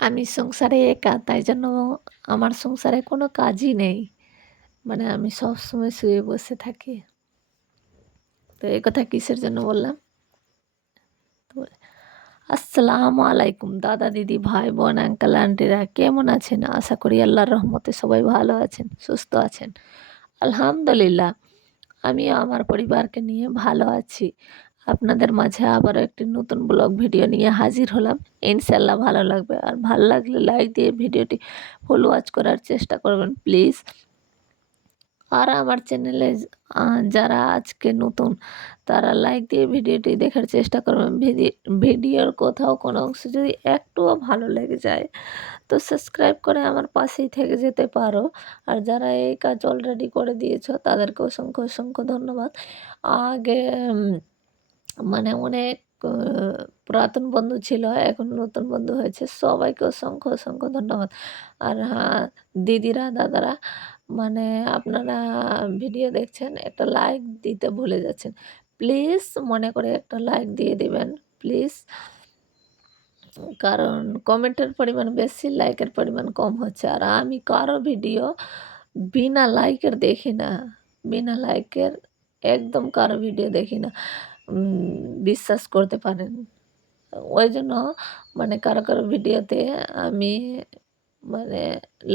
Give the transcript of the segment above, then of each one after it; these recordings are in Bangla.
আমি সংসারে একা তাই জন্য আমার সংসারে কোনো কাজই নেই। মানে আমি সবসময় শুয়ে বসে থাকি। তো এই কথা কিসের জন্য বললাম? তো আসসালামু আলাইকুম দাদা, দিদি, ভাই, বোন, আঙ্কেল, আন্টিরা কেমন আছেন? আশা করি আল্লাহর রহমতে সবাই ভালো আছেন, সুস্থ আছেন। আলহামদুলিল্লাহ আমিও আমার পরিবারকে নিয়ে ভালো আছি। আপনাদের মাঝে আবারও একটি নতুন ব্লগ ভিডিও নিয়ে হাজির হলাম। ইনশাল্লাহ ভালো লাগবে। আর ভালো লাগলে লাইক দিয়ে ভিডিওটি ফুল ওয়াচ করার চেষ্টা করবেন প্লিজ। আর আমার চ্যানেলে যারা আজকে নতুন তারা লাইক দিয়ে ভিডিওটি দেখার চেষ্টা করবেন। ভিডি ভিডিওর কোথাও কোনো অংশ যদি একটুও ভালো লেগে যায় তো সাবস্ক্রাইব করে আমার পাশেই থেকে যেতে পারো। আর যারা এই কাজ অলরেডি করে দিয়েছ তাদেরকে অসংখ্য, অসংখ্য ধন্যবাদ। আগে মানে অনেক পুরাতন বন্ধু ছিল, এখন নতুন বন্ধু হয়েছে। সবাইকে অসংখ্য, অসংখ্য ধন্যবাদ। আর হ্যাঁ, দিদিরা, দাদারা মানে আপনারা ভিডিও দেখছেন, একটা লাইক দিতে ভুলে যাচ্ছেন। প্লিজ মনে করে একটা লাইক দিয়ে দিবেন, প্লিজ। কারণ কমেন্টের পরিমাণ বেশি, লাইকের পরিমাণ কম হচ্ছে। আর আমি কারও ভিডিও বিনা লাইকের দেখি না। বিনা লাইকের একদম কারও ভিডিও দেখি না। বিশ্বাস করতে পারেন। ওই জন্য মানে কারও, কারও ভিডিওতে আমি মানে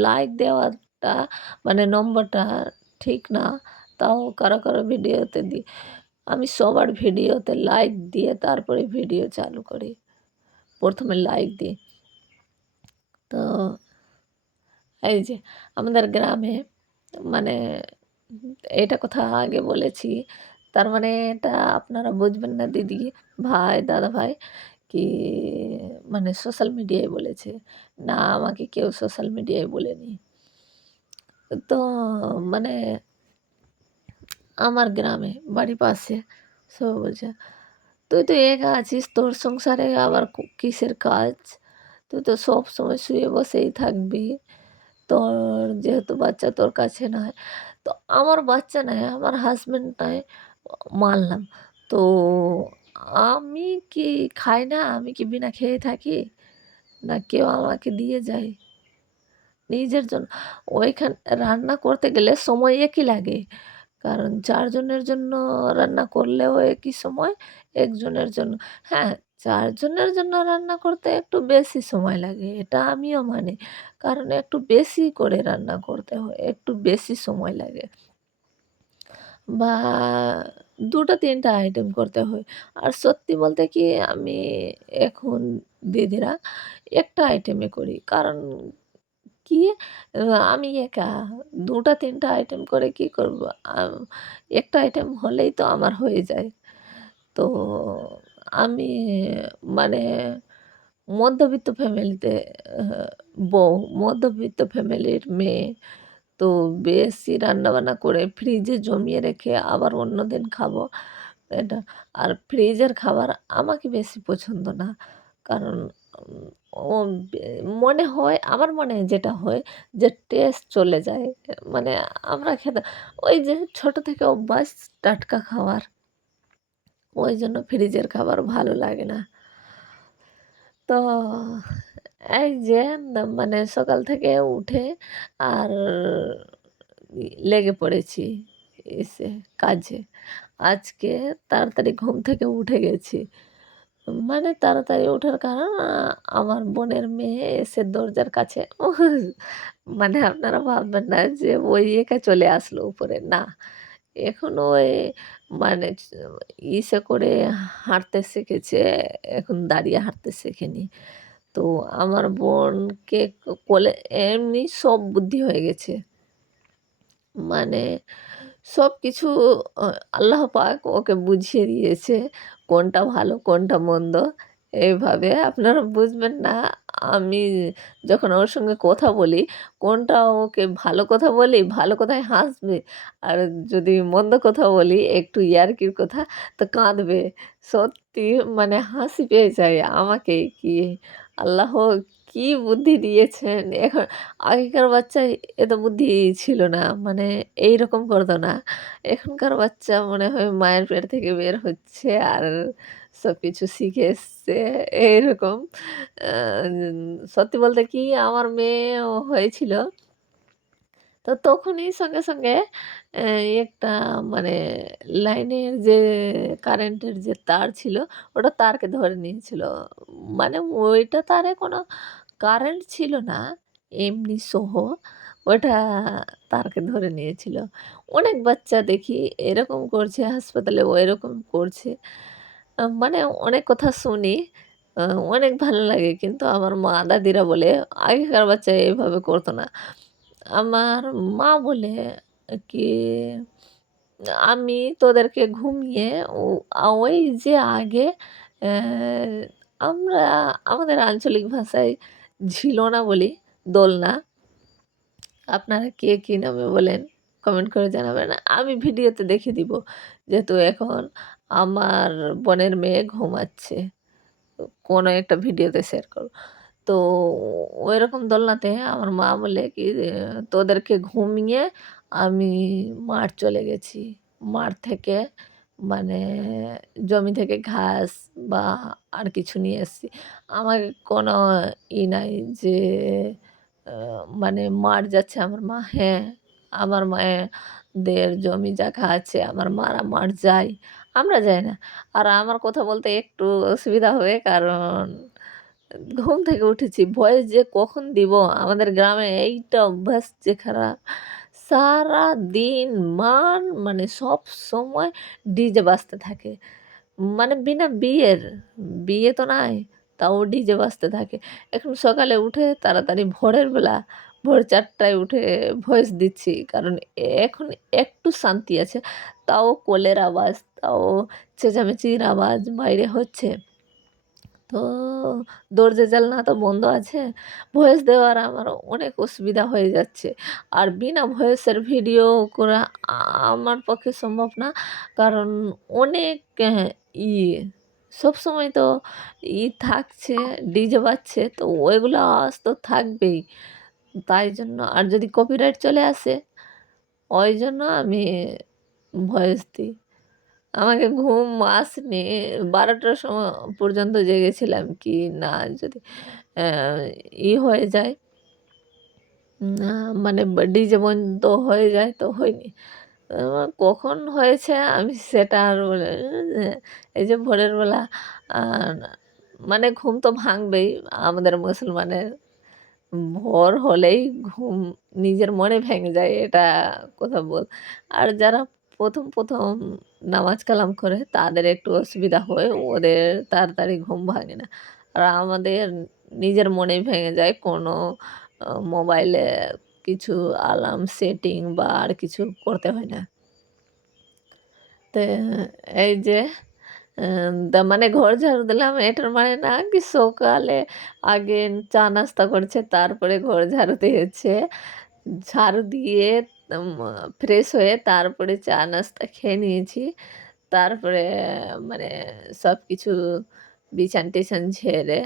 লাইক দেওয়াটা মানে নম্বরটা ঠিক না। তাও কারও, কারও ভিডিওতে দিই। আমি সবার ভিডিওতে লাইক দিয়ে তারপরে ভিডিও চালু করি। প্রথমে লাইক দিই। তো এই যে আমাদের গ্রামে মানে এটা কথা আগে বলেছি। তার মানে এটা আপনারা বুঝবেন না দিদি, ভাই, দাদাভাই কি মানে সোশ্যাল মিডিয়ায় বলেছে। না আমাকে কেউ সোশ্যাল মিডিয়ায় বলেনি। তো মানে আমার গ্রামে বাড়ির পাশে সবাই বলছে, "তুই তো একা আছিস, তোর সংসারে আবার ক কিসের কাজ? তুই তো সবসময় শুয়ে বসেই থাকবি। তোর যেহেতু বাচ্চা তোর কাছে নয়।" তো আমার বাচ্চা নাই, আমার হাসব্যান্ড নাই মানলাম। তো আমি কি খাই না? আমি কি বিনা খেয়ে থাকি? না কেউ আমাকে দিয়ে যায়? নিজের জন্য ওইখান রান্না করতে গেলে সময় একই লাগে। কারণ চারজনের জন্য রান্না করলেও একই সময়, একজনের জন্য হ্যাঁ, চারজনের জন্য রান্না করতে একটু বেশি সময় লাগে। এটা আমিও মানে কারণ একটু বেশি করে রান্না করতে হয়, একটু বেশি সময় লাগে। বা ২ টা ৩ টা আইটেম করতে হয়। আর সত্যি বলতে কি আমি এখন দিদিরা একটা আইটেমে করি। কারণ কি আমি একা ২ টা ৩ টা আইটেম করে কি করব? একটা আইটেম হলেই তো আমার হয়ে যায়। তো আমি মানে মধ্যবিত্ত ফ্যামিলিতে বউ, মধ্যবিত্ত ফ্যামিলির মেয়ে। তো বেশি রান্নাবান্না করে ফ্রিজে জমিয়ে রেখে আবার অন্য দিন খাব। এটা আর ফ্রিজের খাবার আমাকে বেশি পছন্দ না। কারণ ও মনে হয়, আমার মনে যেটা হয় যে টেস্ট চলে যায়। মানে আমরা খেতে, ওই যে ছোট থেকে অভ্যাস টাটকা খাওয়ার। ওই জন্য ফ্রিজের খাবার ভালো লাগে না। তো এই যে মানে সকাল থেকে উঠে আর লেগে পড়েছি এসে কাজে। আজকে তাড়াতাড়ি ঘুম থেকে উঠে গেছি। মানে তাড়াতাড়ি ওঠার কারণ, আমার বোনের মেয়ে এসে দরজার কাছে মানে আপনারা ভাববেন না যে ওই একা চলে আসলো উপরে। না। এখন ওই মানে ইসে করে হাঁটতে শিখেছে। এখন দাঁড়িয়ে হাঁটতে শেখেনি। তো আমার বোনকে কোলে এমনি সব বুদ্ধি হয়ে গেছে। মানে সব কিছু আল্লাহ পাক ওকে বুঝিয়ে দিয়েছে কোনটা ভালো, কোনটা মন্দ। এইভাবে আপনারা বুঝবেন না আমি যখন ওর সঙ্গে কথা বলি, কোনটা ওকে ভালো কথা বলি, ভালো কথায় হাসবে। আর যদি মন্দ কথা বলি, একটু ইয়ার্কির কথা তো কাঁদবে। সত্যি মানে হাসি পেয়ে যায় আমাকে কি আল্লাহ কি বুদ্ধি দিয়েছেন? এখন আগেকার বাচ্চা এত বুদ্ধি ছিল না মানে এই রকম করতো না। এখনকার বাচ্চা মনে হয় মায়ের পেট থেকে বের হচ্ছে আর সব কিছু শিখে এসছে, এইরকম। সত্যি বলতে কি আমার মেয়ে হয়েছিল। তো তখনই সঙ্গে, সঙ্গে একটা মানে লাইনের যে কারেন্টের যে তার ছিল, ওটা তারকে ধরে নিয়েছিল। মানে ওইটা তারে কোনো কারেন্ট ছিল না, এমনি সহ ওটা তারকে ধরে নিয়েছিল। অনেক বাচ্চা দেখি এরকম করছে হাসপাতালেও এরকম করছে। মানে অনেক কথা শুনি, অনেক ভালো লাগে। কিন্তু আমার মা দাদিরা বলে, আগেকার বাচ্চা এভাবে করতো না। আমার মা বলে কি আমি তোদেরকে ঘুমিয়ে ওই যে আগে আমরা আমাদের আঞ্চলিক ভাষায় ঝিলোনা বলি, দোলনা। আপনারা কে কি নামে বলেন কমেন্ট করে জানাবেন। আমি ভিডিওতে দেখিয়ে দিব। যেহেতু এখন আমার বোনের মেয়ে ঘুমাচ্ছে। কোনো একটা ভিডিওতে শেয়ার করব। তো ওইরকম দোলনাতে আমার মা বলে কি "তোদেরকে ঘুমিয়ে আমি মাঠ চলে গেছি। মাঠ থেকে মানে জমি থেকে ঘাস বা আর কিছু নিয়ে এসেছি।" আমার কোনো ই নাই যে মানে মাঠ যাচ্ছে আমার মা হ্যাঁ, আমার মায়েদের জমি জায়গা আছে। আমার মারা মাঠ যায়। আমরা যাই না। আর আমার কথা বলতে একটু অসুবিধা হবে কারণ ঘুম থেকে উঠেছি। ভয়েস যে কখন দিব আমাদের গ্রামে এইটা অভ্যাস যে খারাপ। সারাদিন মান মানে সবসময় ডিজে বাজতে থাকে। মানে বিনা বিয়ের, বিয়ে তো নাই, তাও ডিজে বাজতে থাকে। এখন সকালে উঠে তাড়াতাড়ি ভোরের বেলা ভোর চারটায় উঠে ভয়েস দিচ্ছি। কারণ এখন একটু শান্তি আছে। তাও কোলের আওয়াজ, তাও চেঁচামেচির আওয়াজ বাইরে হচ্ছে। তো দরজা জানলা তো বন্ধ আছে। ভয়েস দেওয়ার আমার অনেক অসুবিধা হয়ে যাচ্ছে। আর বিনা ভয়েসের ভিডিও করা আমার পক্ষে সম্ভব না। কারণ অনেক হ্যাঁ, ই সবসময় তো ই থাকছে, ডিজে বাজছে তো ওইগুলো আওয়াজ তো থাকবেই। তাই জন্য আর যদি কপিরাইট চলে আসে, ওই জন্য আমি ভয়েস দিই। আমাকে ঘুম আসেনি ১২টার সময় পর্যন্ত জেগেছিলাম কি না যদি ই হয়ে যায় মানে ডিজে বন্ধ হয়ে যায় তো হয়নি। কখন হয়েছে আমি সেটা আর বলে, এই যে ভোরের বেলা মানে ঘুম তো ভাঙবেই আমাদের মুসলমানের। ভোর হলেই ঘুম নিজের মনে ভেঙে যায়, এটা কথা বল আর যারা ১ম, ১ম নামাজ কালাম করে তাদের একটু অসুবিধা হয়। ওদের তাড়াতাড়ি ঘুম ভাঙে না। আর আমাদের নিজের মনেই ভেঙে যায় কোনো মোবাইলে কিছু অ্যালার্ম সেটিং বা আর কিছু করতে হয় না। তো এই যে মানে ঘর ঝাড়ু দিলাম এটার মানে না কি সকালে আগে চা নাস্তা করছে তারপরে ঘর ঝাড়ু দিয়েছে। ঝাড়ু দিয়ে ফ্রেশ হয়ে তারপরে চা নাস্তা খেয়ে নিয়েছি। তারপরে মানে সব কিছু বিছান-টিছান ঝেড়ে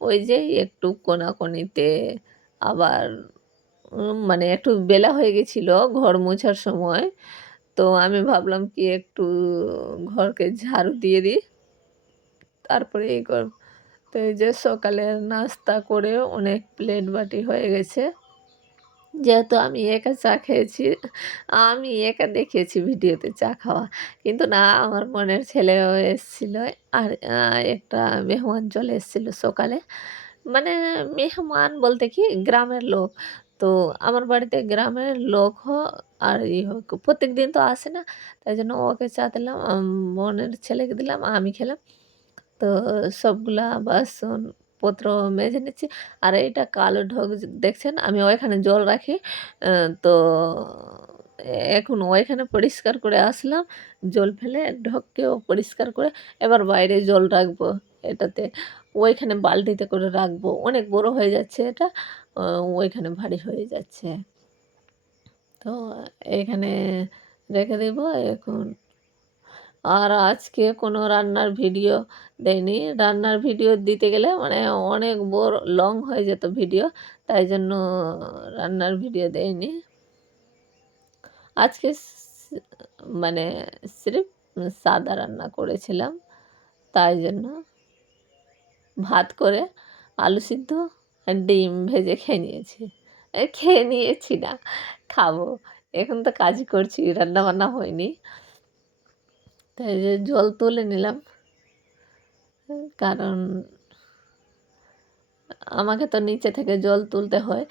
ওই যে একটু কোনাকুনিতে আবার মানে একটু বেলা হয়ে গেছিল ঘর মোছার সময়। তো আমি ভাবলাম কি একটু ঘরকে ঝাড়ু দিয়ে দিই। তারপরে এই কর, তো এই যে সকালের নাস্তা করে অনেক প্লেট বাটি হয়ে গেছে। যেহেতু আমি একা চা খেয়েছি, আমি একা দেখিয়েছি ভিডিওতে চা খাওয়া। কিন্তু না আমার মনের ছেলেও এসেছিল আর একটা মেহমান চলে এসেছিল সকালে। মানে মেহমান বলতে কি গ্রামের লোক। তো আমার বাড়িতে গ্রামের লোক হ আর ই হোক প্রত্যেক দিন তো আসে না। তাই জন্য ওকে চা দিলাম, মনের ছেলেকে দিলাম, আমি খেলাম। তো সবগুলা বাসনপত্র মেজে নিচ্ছি। আর এইটা কালো ঢোক দেখছেন আমি ওইখানে জল রাখি। তো এখন ওইখানে পরিষ্কার করে আসলাম। জল ফেলে ঢোককেও পরিষ্কার করে এবার বাইরে জল রাখব এটাতে। ওইখানে বালতিতে করে রাখব। অনেক বড় হয়ে যাচ্ছে এটা। ওইখানে ভারী হয়ে যাচ্ছে। তো এখানে রেখে দেব এখন আর আজকে কোনো রান্নার ভিডিও দেয়নি রান্নার ভিডিও দিতে গেলে মানে অনেক বড় লং হয়ে যেত ভিডিও, তাই জন্য রান্নার ভিডিও দেয়নি আজকে মানে স্রেফ সাদা রান্না করেছিলাম, তাই জন্য ভাত করে আলু সিদ্ধ আর ডিম ভেজে খেয়ে নিয়েছি। খেয়ে নিয়েছি না, খাব। এখন তো কাজই করছি রান্না বান্না হয়নি। তাই যে জল তুলে নিলাম। কারণ আমাকে তো নিচে থেকে জল তুলতে হয়।